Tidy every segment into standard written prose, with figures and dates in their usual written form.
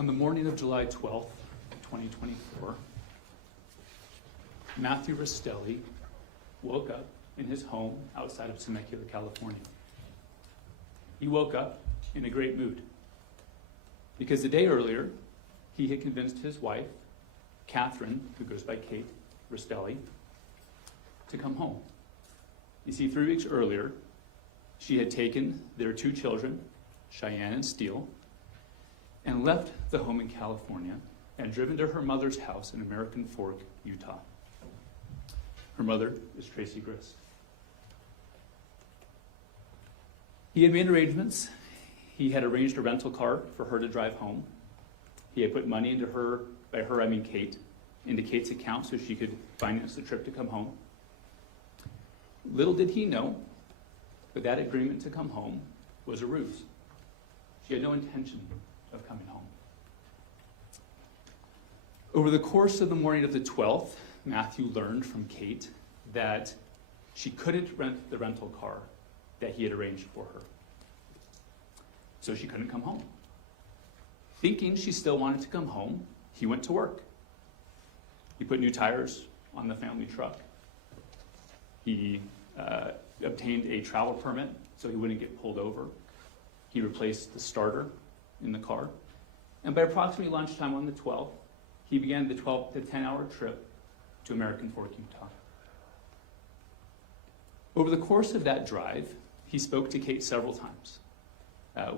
On the morning of July 12th, 2024, Matthew Restelli woke up in his home outside of Temecula, California. He woke up in a great mood because the day earlier, he had convinced his wife, Catherine, who goes by Kate Restelli, to come home. You see, 3 weeks earlier, she had taken their 2 children, Cheyenne and Steele, and left the home in California and driven to her mother's house in American Fork, Utah. Her mother is Tracey Grist. He had made arrangements. He had arranged a rental car for her to drive home. He had put money into her, by her I mean Kate, into Kate's account so she could finance the trip to come home. Little did he know, but that agreement to come home was a ruse. She had no intention of coming home. Over the course of the morning of the 12th, Matthew learned from Kate that she couldn't rent the rental car that he had arranged for her. So she couldn't come home. Thinking she still wanted to come home, he went to work. He put new tires on the family truck. He obtained a travel permit so he wouldn't get pulled over. He replaced the starter in the car. And by approximately lunchtime on the 12th, he began the 12 to 10-hour trip to American Fork, Utah. Over the course of that drive, he spoke to Kate several times.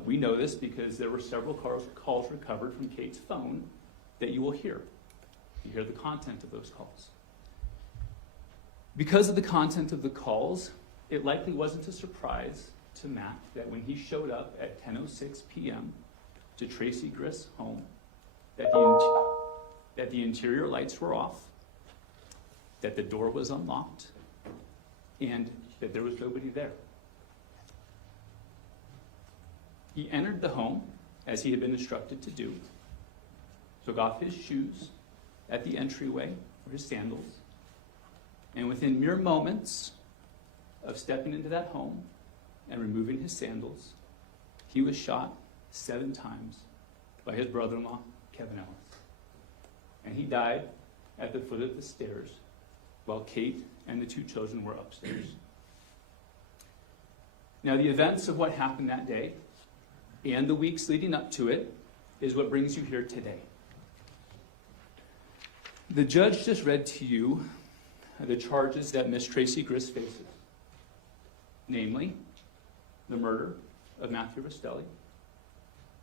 We know this because there were several calls recovered from Kate's phone that you will hear. You hear the content of those calls. Because of the content of the calls, it likely wasn't a surprise to Matt that when he showed up at 10:06 p.m. to Tracey Grist's home, that the interior lights were off, that the door was unlocked, and that there was nobody there. He entered the home as he had been instructed to do, took off his shoes at the entryway, or his sandals, and within mere moments of stepping into that home and removing his sandals, he was shot 7 times by his brother-in-law, Kevin Ellis. And he died at the foot of the stairs while Kate and the 2 children were upstairs. Now, the events of what happened that day and the weeks leading up to it is what brings you here today. The judge just read to you the charges that Miss Tracey Grist faces, namely the murder of Matthew Restelli,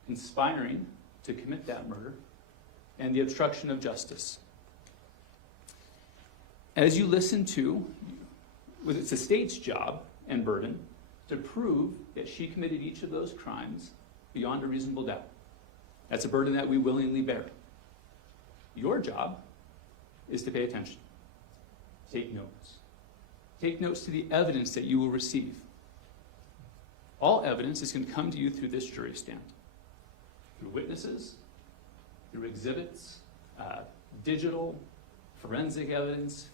conspiring to commit that murder, and the obstruction of justice. As you listen to, it's the state's job and burden to prove that she committed each of those crimes beyond a reasonable doubt. That's a burden that we willingly bear. Your job is to pay attention. Take notes. Take notes to the evidence that you will receive. All evidence is going to come to you through this jury stand, through witnesses, through exhibits, digital, forensic evidence.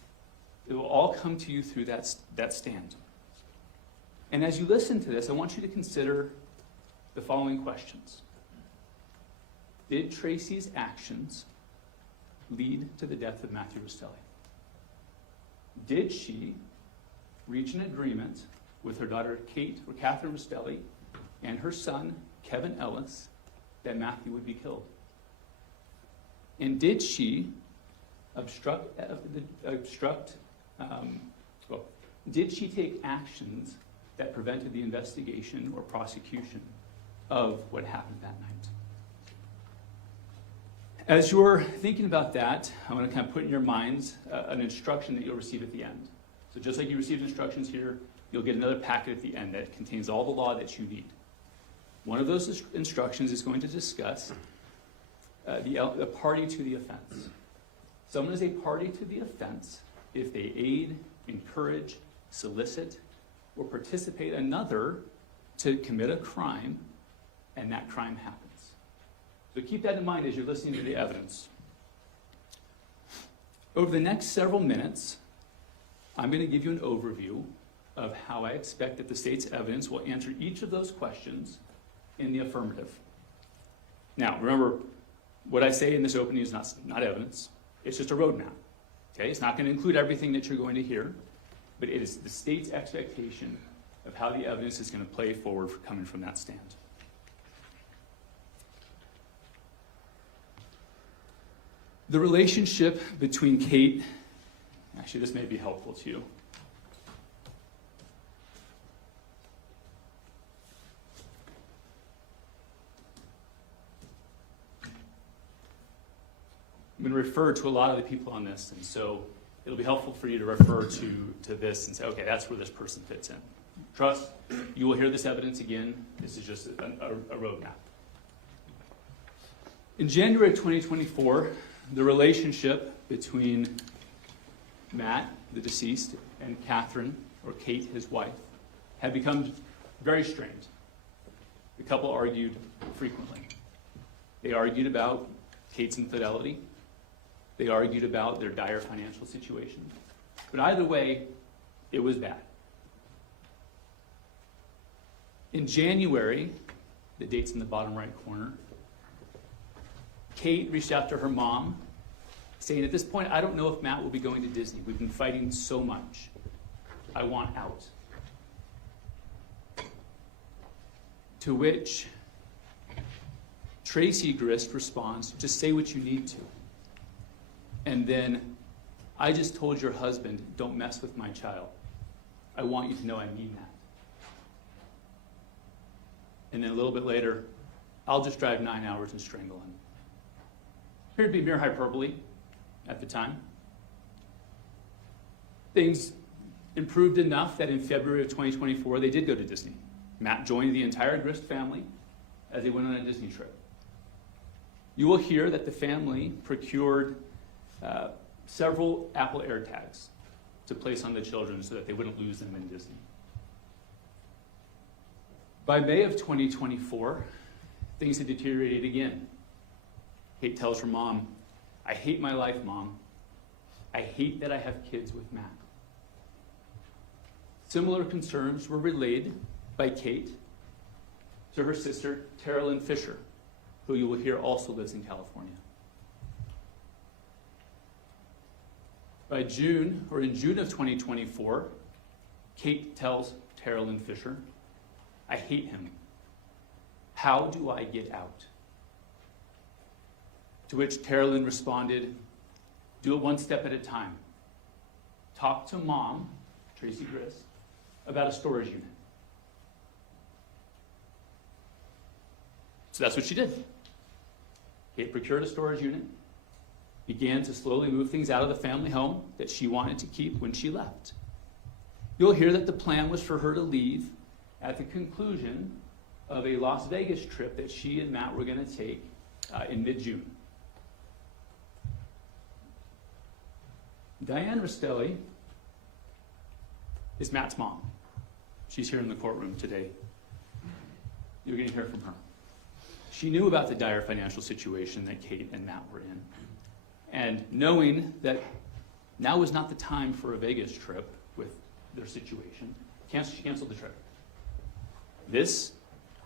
It will all come to you through that stand. And as you listen to this, I want you to consider the following questions. Did Tracey's actions lead to the death of Matthew Restelli? Did she reach an agreement with her daughter Kate or Catherine Restelli and her son Kevin Ellis that Matthew would be killed? And did she did she take actions that prevented the investigation or prosecution of what happened that night? As you're thinking about that, I want to kind of put in your minds an instruction that you'll receive at the end. So just like you received instructions here, you'll get another packet at the end that contains all the law that you need. One of those instructions is going to discuss the party to the offense. Someone is a party to the offense if they aid, encourage, solicit, or participate another to commit a crime, and that crime happens. So keep that in mind as you're listening to the evidence. Over the next several minutes, I'm going to give you an overview of how I expect that the state's evidence will answer each of those questions in the affirmative. Now, remember, what I say in this opening is not evidence. It's just a roadmap. Okay? It's not going to include everything that you're going to hear, but it is the state's expectation of how the evidence is going to play forward coming from that stand. The relationship between Kate, actually this may be helpful to you. I'm going to refer to a lot of the people on this, and so it'll be helpful for you to refer to this and say, okay, that's where this person fits in. Trust, you will hear this evidence again. This is just a roadmap. In January of 2024, the relationship between Matt, the deceased, and Catherine, or Kate, his wife, had become very strained. The couple argued frequently. They argued about Kate's infidelity. They argued about their dire financial situation. But either way, it was bad. In January, the date's in the bottom right corner, Kate reached out to her mom, saying, at this point, I don't know if Matt will be going to Disney. We've been fighting so much. I want out. To which Tracey Grist responds, just say what you need to. And then, I just told your husband, don't mess with my child. I want you to know I mean that. And then a little bit later, I'll just drive 9 hours and strangle him. Appeared to be mere hyperbole at the time. Things improved enough that in February of 2024, they did go to Disney. Matt joined the entire Grist family as they went on a Disney trip. You will hear that the family procured several Apple AirTags to place on the children so that they wouldn't lose them in Disney. By May of 2024, things had deteriorated again. Kate tells her mom, I hate my life, Mom. I hate that I have kids with Matt. Similar concerns were relayed by Kate to her sister, Carolyn Fisher, who you will hear also lives in California. In June of 2024, Kate tells Carolyn Fisher, I hate him. How do I get out? To which Carolyn responded, do it one step at a time. Talk to Mom, Tracey Grist, about a storage unit. So that's what she did. Kate procured a storage unit, began to slowly move things out of the family home that she wanted to keep when she left. You'll hear that the plan was for her to leave at the conclusion of a Las Vegas trip that she and Matt were going to take in mid-June. Diane Restelli is Matt's mom. She's here in the courtroom today. You're going to hear from her. She knew about the dire financial situation that Kate and Matt were in. And knowing that now was not the time for a Vegas trip with their situation, she canceled the trip. This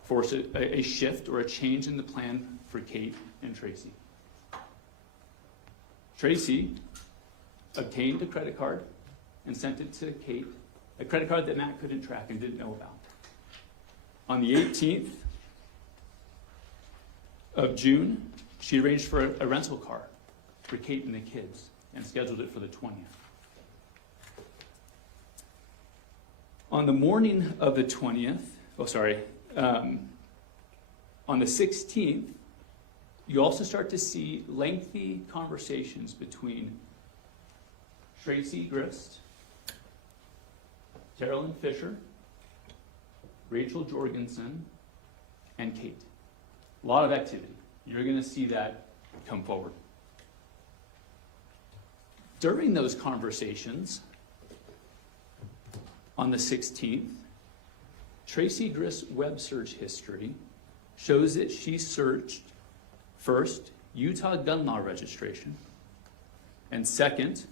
forced a shift or a change in the plan for Kate and Tracey. Tracey obtained a credit card and sent it to Kate, a credit card that Matt couldn't track and didn't know about. On the 18th of June, she arranged for a rental car for Kate and the kids and scheduled it for the 20th. On the morning of the 20th, on the 16th, you also start to see lengthy conversations between Tracey Grist, Carolyn Fisher, Rachel Jorgensen, and Kate. A lot of activity. You're going to see that come forward. During those conversations, on the 16th, Tracey Grist's web search history shows that she searched, first, Utah gun law registration, and second,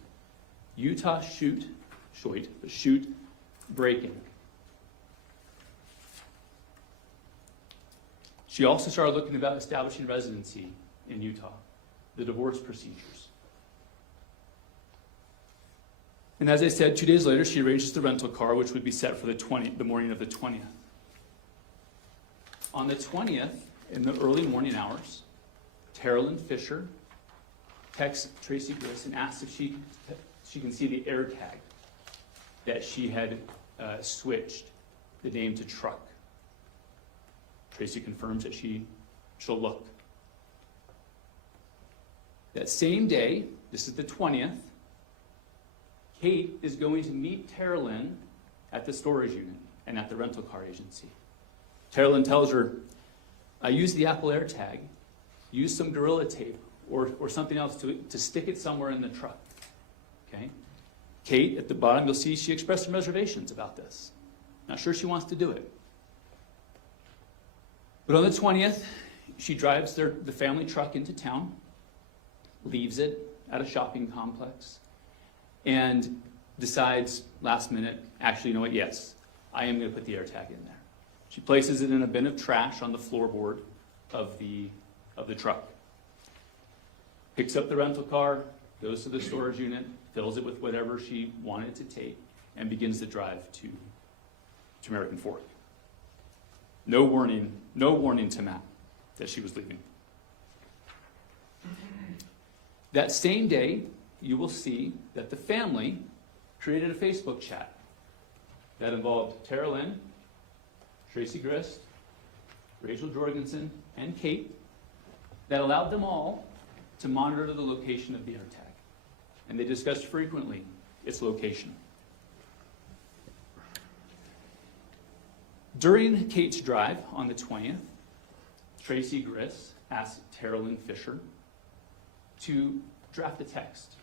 Utah shoot break-in. She also started looking about establishing residency in Utah. the divorce procedures. And as I said, 2 days later, she arranges the rental car, which would be set for the morning of the 20th. On the 20th, in the early morning hours, Terrelyn Fisher texts Tracey Grist and asks if she can see the air tag that she had switched the name to Truck. Tracey confirms that she'll look. That same day, this is the 20th, Kate is going to meet Terrelyn at the storage unit and at the rental car agency. Terrelyn tells her, I used the Apple AirTag, use some Gorilla Tape or something else to stick it somewhere in the truck. Okay? Kate, at the bottom, you'll see she expressed some reservations about this. Not sure she wants to do it. But on the 20th, she drives the family truck into town, leaves it at a shopping complex, and decides last minute, actually, you know what, yes, I am going to put the AirTag in there. She places it in a bin of trash on the floorboard of the truck. Picks up the rental car, goes to the storage unit, fills it with whatever she wanted to take, and begins the drive to American Fork. No warning to Matt that she was leaving. That same day, you will see that the family created a Facebook chat that involved Terrelyn, Tracey Grist, Rachel Jorgensen, and Kate, that allowed them all to monitor the location of the AirTag. And they discussed frequently its location. During Kate's drive on the 20th, Tracey Grist asked Terrelyn Fisher to draft a text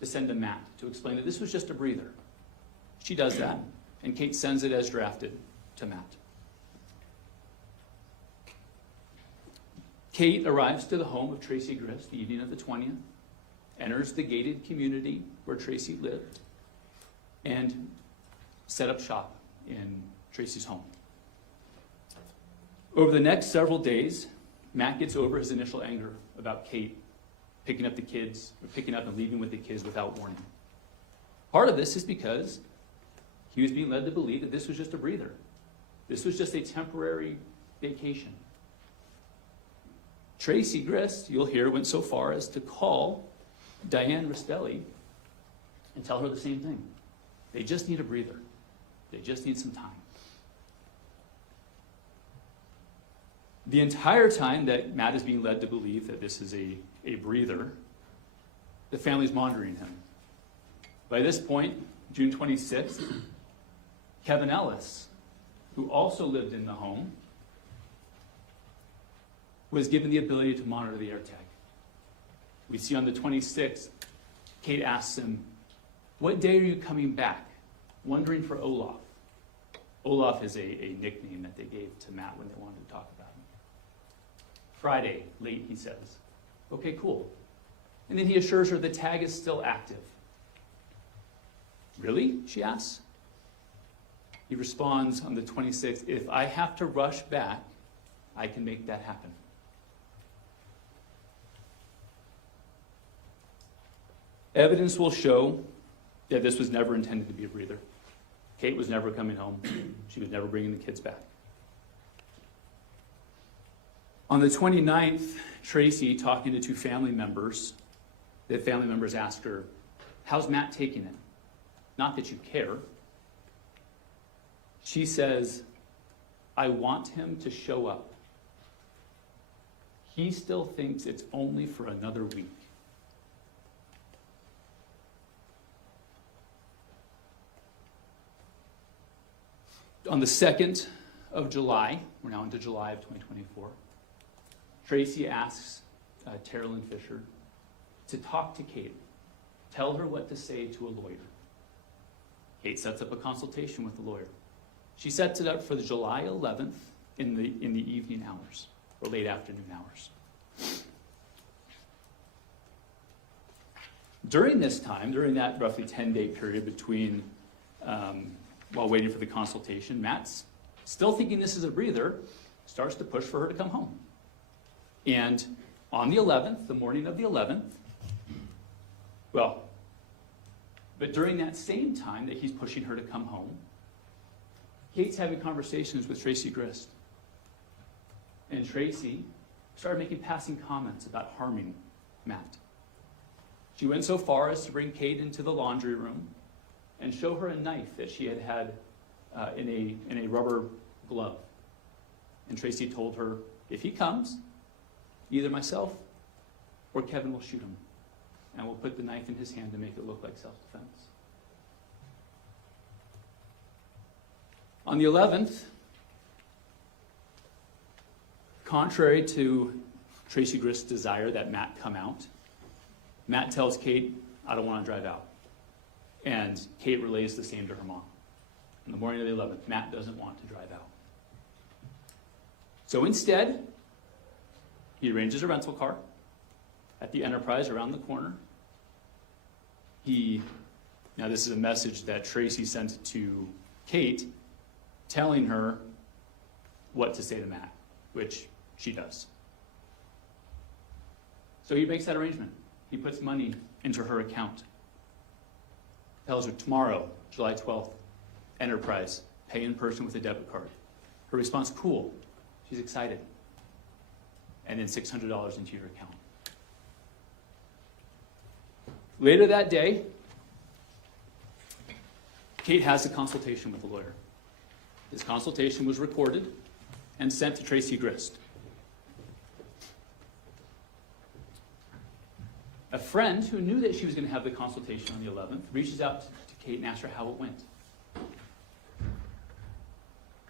to send to Matt to explain that this was just a breather. She does that, and Kate sends it as drafted to Matt. Kate arrives to the home of Tracey Grist the evening of the 20th, enters the gated community where Tracey lived, and set up shop in Tracey's home. Over the next several days, Matt gets over his initial anger about Kate picking up and leaving with the kids without warning. Part of this is because he was being led to believe that this was just a breather. This was just a temporary vacation. Tracey Grist, you'll hear, went so far as to call Diane Restelli and tell her the same thing. They just need a breather. They just need some time. The entire time that Matt is being led to believe that this is a breather, the family's monitoring him. By this point, June 26th, Kevin Ellis, who also lived in the home, was given the ability to monitor the AirTag. We see on the 26th, Kate asks him, what day are you coming back? Wondering for Olaf. Olaf is a nickname that they gave to Matt when they wanted to talk about him. Friday, late, he says. Okay, cool. And then he assures her the tag is still active. Really? She asks. He responds on the 26th, if I have to rush back, I can make that happen. Evidence will show that this was never intended to be a breather. Kate was never coming home. She was never bringing the kids back. On the 29th, Tracey, talking to two family members, the family members asked her, how's Matt taking it? Not that you care. She says, I want him to show up. He still thinks it's only for another week. On the 2nd of July, we're now into July of 2024, Tracey asks Terrelyn Fisher to talk to Kate. Tell her what to say to a lawyer. Kate sets up a consultation with the lawyer. She sets it up for the July 11th in the evening hours, or late afternoon hours. During this time, during that roughly 10-day period between while waiting for the consultation, Matt's still thinking this is a breather, starts to push for her to come home. And On the 11th, the morning of the 11th, but during that same time that he's pushing her to come home, Kate's having conversations with Tracey Grist. And Tracey started making passing comments about harming Matt. She went so far as to bring Kate into the laundry room and show her a knife that she had in a rubber glove. And Tracey told her, if he comes, either myself or Kevin will shoot him. And we'll put the knife in his hand to make it look like self-defense. On the 11th, contrary to Tracey Grist's desire that Matt come out, Matt tells Kate, I don't want to drive out. And Kate relays the same to her mom. On the morning of the 11th, Matt doesn't want to drive out. So instead, he arranges a rental car at the Enterprise around the corner. Now this is a message that Tracey sent to Kate, telling her what to say to Matt, which she does. So he makes that arrangement. He puts money into her account. Tells her tomorrow, July 12th, Enterprise, pay in person with a debit card. Her response, cool. She's excited. And then $600 into your account. Later that day, Kate has a consultation with a lawyer. This consultation was recorded and sent to Tracey Grist. A friend who knew that she was going to have the consultation on the 11th reaches out to Kate and asks her how it went.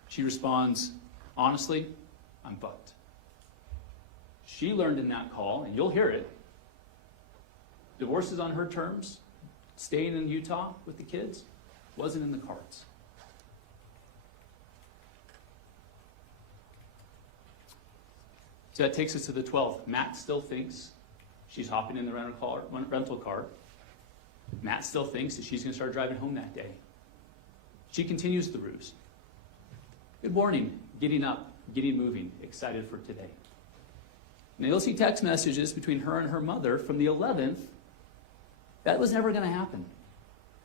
She responds, honestly, I'm fucked. She learned in that call, and you'll hear it, divorce is on her terms, staying in Utah with the kids, wasn't in the cards. So that takes us to the 12th. Matt still thinks she's hopping in the rental car. Matt still thinks that she's going to start driving home that day. She continues the ruse. Good morning, getting up, getting moving, excited for today. Now you'll see text messages between her and her mother from the 11th. That was never going to happen.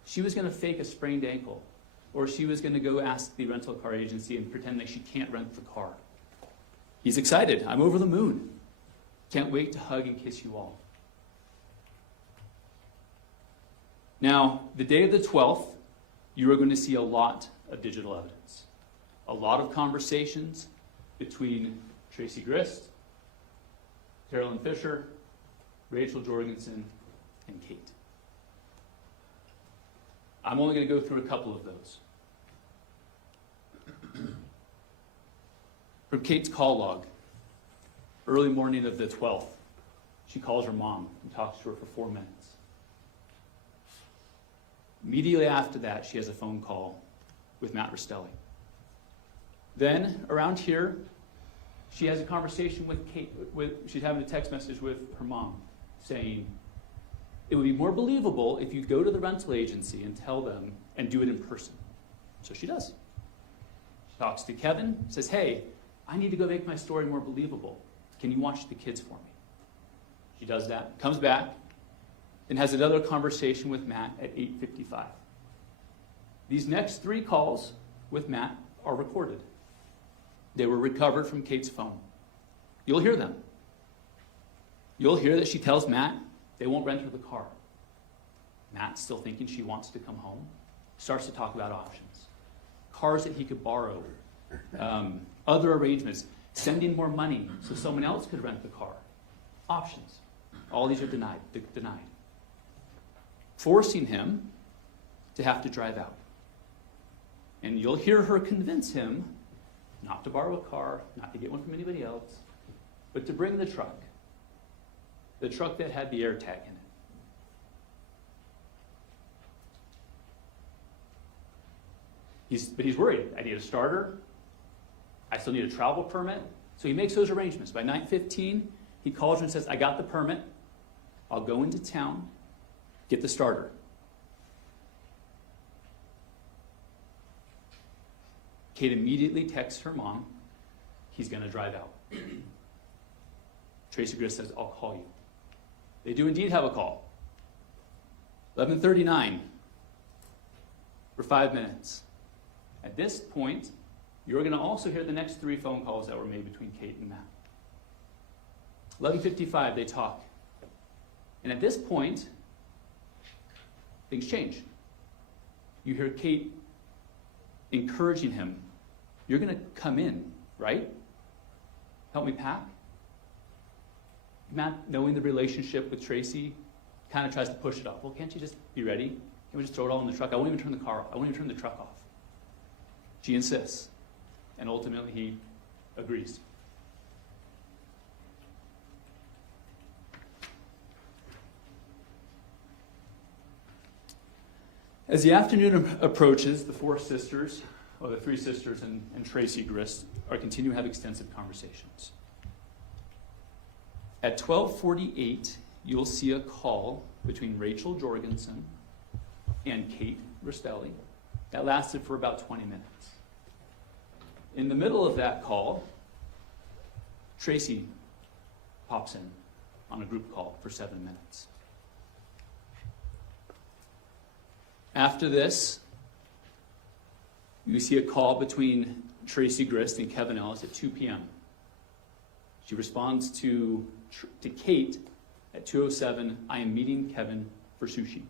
She was going to fake a sprained ankle, or she was going to go ask the rental car agency and pretend like she can't rent the car. He's excited. I'm over the moon. Can't wait to hug and kiss you all. Now, the day of the 12th, you are going to see a lot of digital evidence. A lot of conversations between Tracey Grist, Carolyn Fisher, Rachel Jorgensen, and Kate. I'm only going to go through a couple of those. From Kate's call log, early morning of the 12th, she calls her mom and talks to her for 4 minutes. Immediately after that, she has a phone call with Matt Restelli. Then, around here, she has a conversation with Kate. She's having a text message with her mom saying, it would be more believable if you go to the rental agency and tell them and do it in person. So she does. She talks to Kevin, says, hey, I need to go make my story more believable. Can you watch the kids for me? She does that, comes back, and has another conversation with Matt at 8:55. These next 3 calls with Matt are recorded. They were recovered from Kate's phone. You'll hear them. You'll hear that she tells Matt they won't rent her the car. Matt's still thinking she wants to come home. Starts to talk about options. Cars that he could borrow. Other arrangements. Sending more money so someone else could rent the car. Options. All these are denied. Forcing him to have to drive out. And you'll hear her convince him not to borrow a car, not to get one from anybody else, but to bring the truck. The truck that had the air tag in it. But he's worried. I need a starter. I still need a travel permit. So he makes those arrangements. By 9:15, he calls her and says, I got the permit. I'll go into town, get the starter. Kate immediately texts her mom, he's going to drive out. Tracey Grist says, I'll call you. They do indeed have a call. 11:39 for 5 minutes. At this point, you're going to also hear the next 3 phone calls that were made between Kate and Matt. 11:55, they talk. And at this point, things change. You hear Kate encouraging him, you're going to come in, right? Help me pack? Matt, knowing the relationship with Tracey, kind of tries to push it off. Well, can't you just be ready? Can't we just throw it all in the truck? I won't even turn the car off. I won't even turn the truck off. She insists. And ultimately, he agrees. As the afternoon approaches, the 4 sisters, or the 3 sisters and Tracey Grist, are continuing to have extensive conversations. At 12:48, you'll see a call between Rachel Jorgensen and Kate Restelli that lasted for about 20 minutes. In the middle of that call, Tracey pops in on a group call for 7 minutes. After this, you see a call between Tracey Grist and Kevin Ellis at 2 p.m. She responds to Kate at 2:07, I am meeting Kevin for sushi.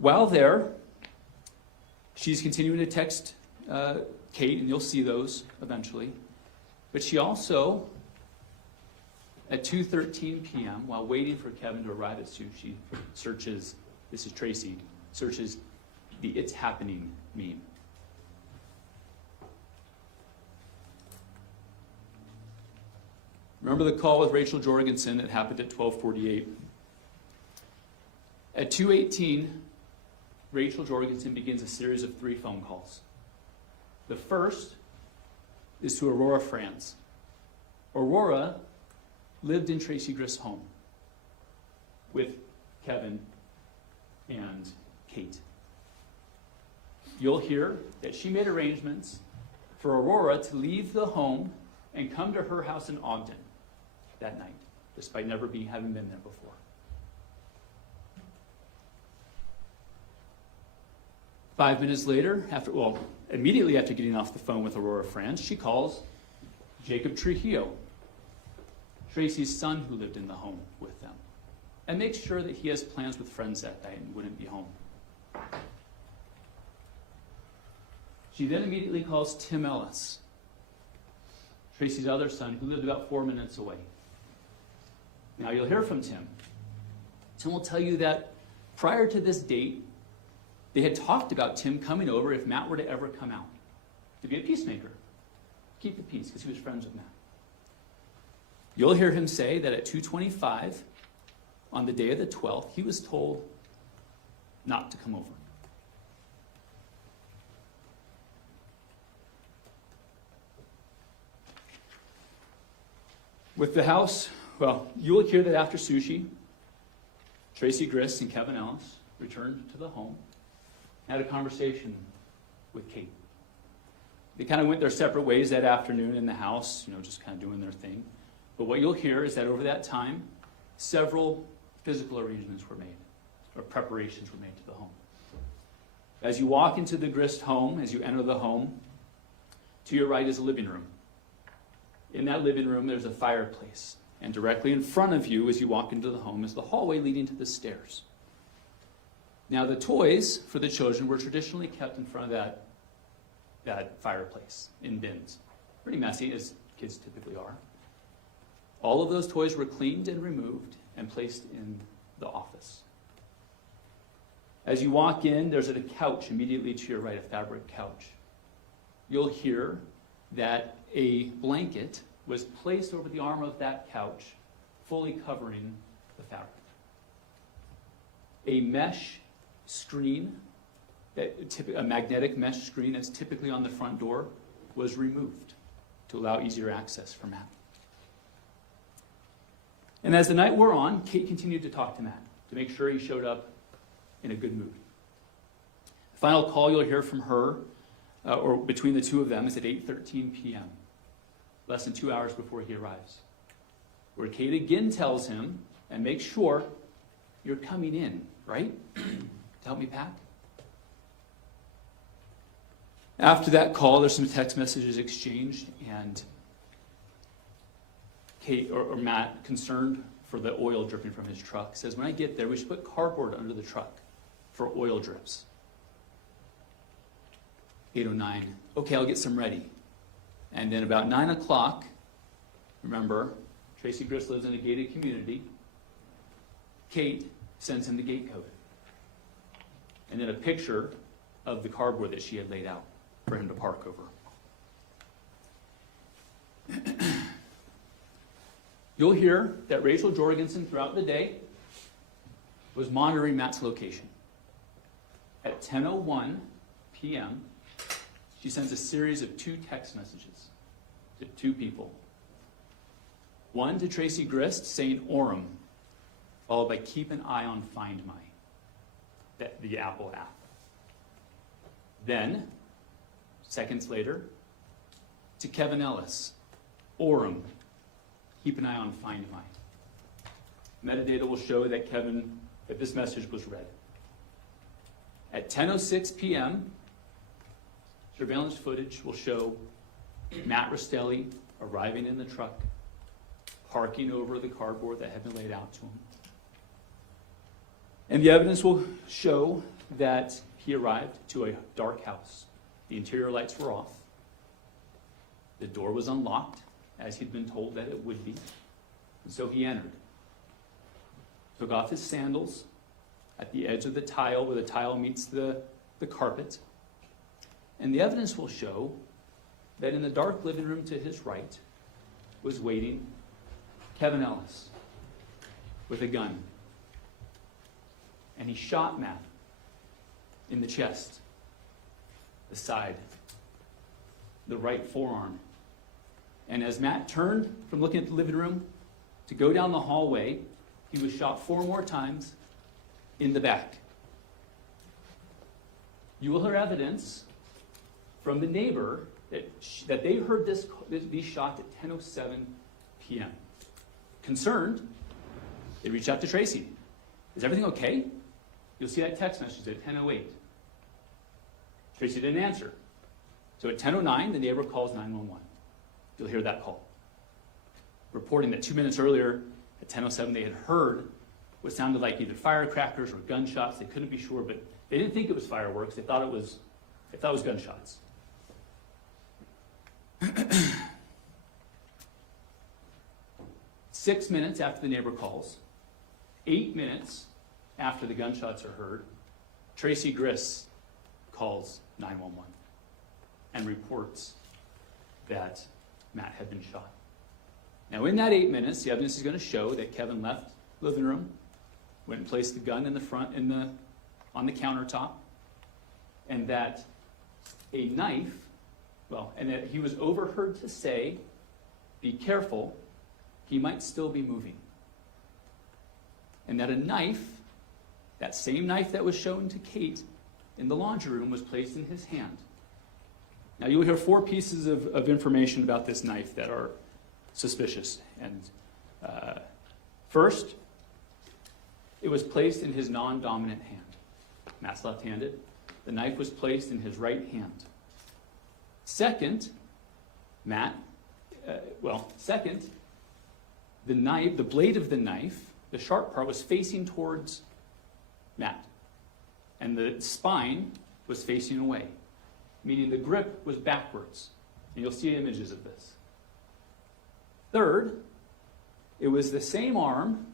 While there, she's continuing to text Kate, and you'll see those eventually. But she also, at 2:13 p.m., while waiting for Kevin to arrive at sushi, searches, this is Tracey, searches the It's Happening meme. Remember the call with Rachel Jorgensen that happened at 12:48. At 2:18, Rachel Jorgensen begins a series of 3 phone calls. The first is to Aurora, France. Aurora lived in Tracey Grist's home with Kevin and Kate. You'll hear that she made arrangements for Aurora to leave the home and come to her house in Ogden that night, despite never having been there before. Five minutes later, immediately after getting off the phone with Aurora, France, she calls Jacob Trujillo, Tracey's son who lived in the home with them, and makes sure that he has plans with friends that night and wouldn't be home. She then immediately calls Tim Ellis, Tracey's other son, who lived about 4 minutes away. Now you'll hear from Tim. Tim will tell you that prior to this date, they had talked about Tim coming over if Matt were to ever come out, to be a peacemaker, keep the peace, because he was friends with Matt. You'll hear him say that at 2:25, on the day of the 12th, he was told not to come over. With the house, you will hear that after sushi, Tracey Grist and Kevin Ellis returned to the home, had a conversation with Kate. They kind of went their separate ways that afternoon in the house, just kind of doing their thing. But what you'll hear is that over that time, several physical arrangements were made, or preparations were made to the home. As you walk into the Grist home, as you enter the home, to your right is a living room. In that living room, there's a fireplace. And directly in front of you, as you walk into the home, is the hallway leading to the stairs. Now, the toys for the children were traditionally kept in front of that fireplace in bins. Pretty messy, as kids typically are. All of those toys were cleaned and removed and placed in the office. As you walk in, there's a couch immediately to your right, a fabric couch. You'll hear that a blanket was placed over the arm of that couch, fully covering the fabric. A mesh screen, a magnetic mesh screen that's typically on the front door, was removed to allow easier access for Matt. And as the night wore on, Kate continued to talk to Matt to make sure he showed up in a good mood. The final call you'll hear from her, or between the two of them, is at 8:13 p.m. less than 2 hours before he arrives, where Kate again tells him, and make sure you're coming in, right? To help me pack. After that call, there's some text messages exchanged, and Kate, or Matt, concerned for the oil dripping from his truck, says, when I get there, we should put cardboard under the truck for oil drips. 8:09, okay, I'll get some ready. And then about 9 o'clock, remember, Tracey Grist lives in a gated community, Kate sends him the gate code. And then a picture of the cardboard that she had laid out for him to park over. You'll hear that Rachel Jorgensen throughout the day was monitoring Matt's location. At 10:01 p.m., she sends a series of 2 text messages to 2 people. One to Tracey Grist saying Orem, followed by keep an eye on Find My, the Apple app. Then, seconds later, to Kevin Ellis, Orem, keep an eye on Find My. Metadata will show that this message was read. At 10:06 p.m., surveillance footage will show Matt Restelli arriving in the truck, parking over the cardboard that had been laid out to him. And the evidence will show that he arrived to a dark house. The interior lights were off. The door was unlocked, as he'd been told that it would be. And so he entered. Took off his sandals at the edge of the tile where the tile meets the carpet. And the evidence will show that in the dark living room to his right was waiting Kevin Ellis with a gun. And he shot Matt in the chest, the side, the right forearm. And as Matt turned from looking at the living room to go down the hallway, he was shot 4 more times in the back. You will hear evidence from the neighbor that they heard these shots at 10:07 p.m. Concerned, they reached out to Tracey. Is everything okay? You'll see that text message at 10:08. Tracey didn't answer. So at 10:09, the neighbor calls 911. You'll hear that call, reporting that 2 minutes earlier, at 10:07, they had heard what sounded like either firecrackers or gunshots. They couldn't be sure, but they didn't think it was fireworks. They thought it was gunshots. 6 minutes after the neighbor calls, 8 minutes after the gunshots are heard, Tracey Grist calls 911 and reports that Matt had been shot. Now, in that 8 minutes, the evidence is going to show that Kevin left the living room, went and placed the gun in the front on the countertop, and that a knife, and that he was overheard to say, "Be careful, he might still be moving." And that a knife, that same knife that was shown to Kate in the laundry room, was placed in his hand. Now, you'll hear 4 pieces of information about this knife that are suspicious. And first, it was placed in his non-dominant hand. Matt's left-handed. The knife was placed in his right hand. Second, the blade of the knife, the sharp part, was facing towards Matt. And the spine was facing away, meaning the grip was backwards. And you'll see images of this. Third, it was the same arm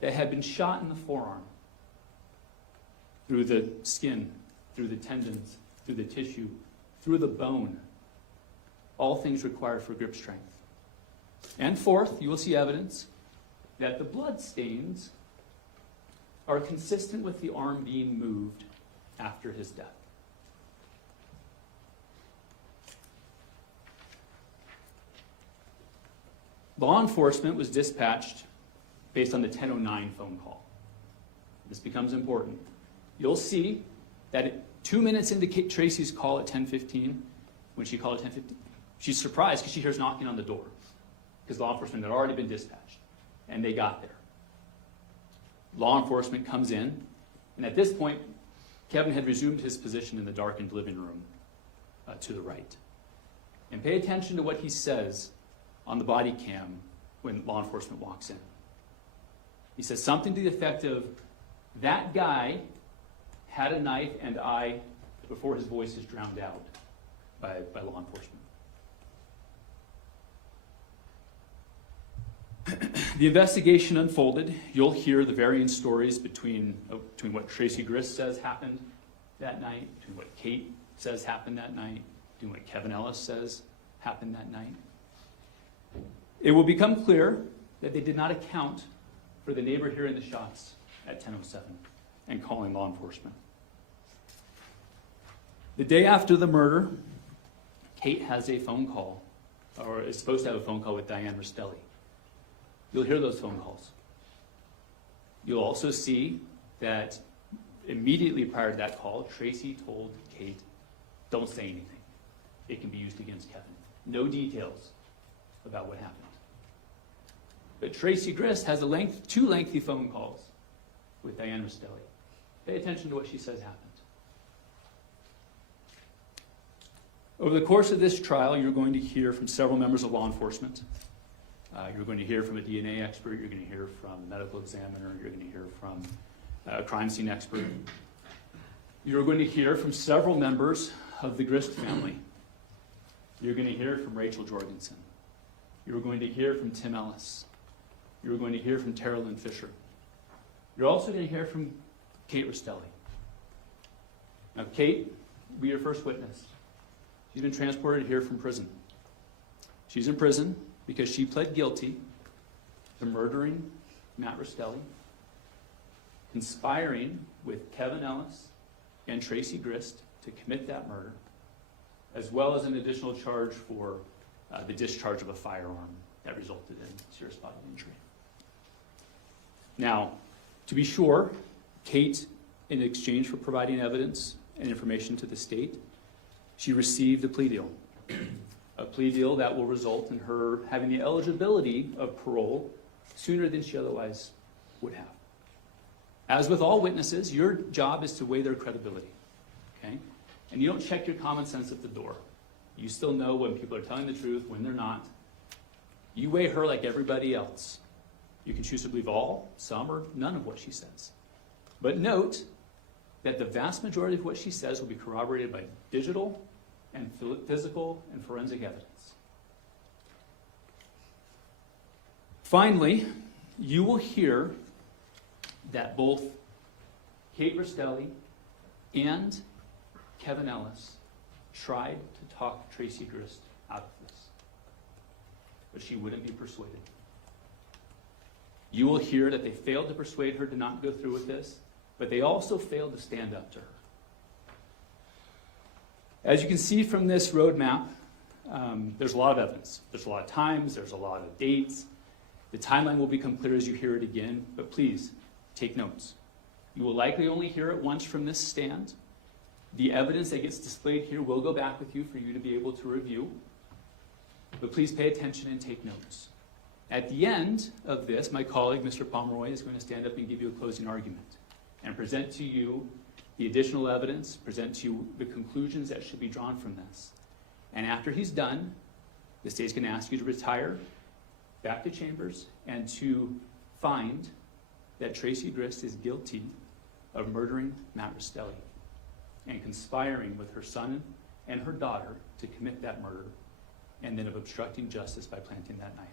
that had been shot in the forearm, through the skin, through the tendons, through the tissue, through the bone. All things required for grip strength. And fourth, you will see evidence that the blood stains are consistent with the arm being moved after his death. Law enforcement was dispatched based on the 10:09 phone call. This becomes important. You'll see that 2 minutes into Tracey's call at 10:15, when she called at 10:15, She's surprised because she hears knocking on the door, because law enforcement had already been dispatched, and they got there. Law enforcement comes in, and at this point, Kevin had resumed his position in the darkened living room to the right. And pay attention to what he says on the body cam when law enforcement walks in. He says something to the effect of, "That guy had a knife and I," before his voice is drowned out by law enforcement. The investigation unfolded. You'll hear the varying stories between what Tracey Grist says happened that night, between what Kate says happened that night, between what Kevin Ellis says happened that night. It will become clear that they did not account for the neighbor hearing the shots at 10:07 and calling law enforcement. The day after the murder, Kate has a phone call, or is supposed to have a phone call with Diane Restelli. You'll hear those phone calls. You'll also see that immediately prior to that call, Tracey told Kate, "Don't say anything. It can be used against Kevin." No details about what happened. But Tracey Grist has two lengthy phone calls with Diane Restelli. Pay attention to what she says happened. Over the course of this trial, you're going to hear from several members of law enforcement. You're going to hear from a DNA expert. You're going to hear from a medical examiner. You're going to hear from a crime scene expert. You're going to hear from several members of the Grist family. You're going to hear from Rachel Jorgensen. You're going to hear from Tim Ellis. You're going to hear from Tara Lynn Fisher. You're also going to hear from Kate Restelli. Now, Kate will be your first witness. She's been transported here from prison. She's in prison because she pled guilty to murdering Matt Restelli, conspiring with Kevin Ellis and Tracey Grist to commit that murder, as well as an additional charge for the discharge of a firearm that resulted in serious bodily injury. Now, to be sure, Kate, in exchange for providing evidence and information to the state, she received a plea deal. A plea deal that will result in her having the eligibility of parole sooner than she otherwise would have. As with all witnesses, your job is to weigh their credibility, okay? And you don't check your common sense at the door. You still know when people are telling the truth, when they're not. You weigh her like everybody else. You can choose to believe all, some, or none of what she says. But note that the vast majority of what she says will be corroborated by digital and physical and forensic evidence. Finally, you will hear that both Kate Restelli and Kevin Ellis tried to talk Tracey Grist out of this, but she wouldn't be persuaded. You will hear that they failed to persuade her to not go through with this, but they also failed to stand up to her. As you can see from this roadmap, there's a lot of evidence. There's a lot of times, there's a lot of dates. The timeline will become clear as you hear it again, but please take notes. You will likely only hear it once from this stand. The evidence that gets displayed here will go back with you for you to be able to review, but please pay attention and take notes. At the end of this, my colleague, Mr. Pomeroy, is going to stand up and give you a closing argument and present to you the additional evidence, present to you the conclusions that should be drawn from this. And after he's done, the state's going to ask you to retire back to chambers and to find that Tracey Grist is guilty of murdering Matt Restelli and conspiring with her son and her daughter to commit that murder, and then of obstructing justice by planting that knife.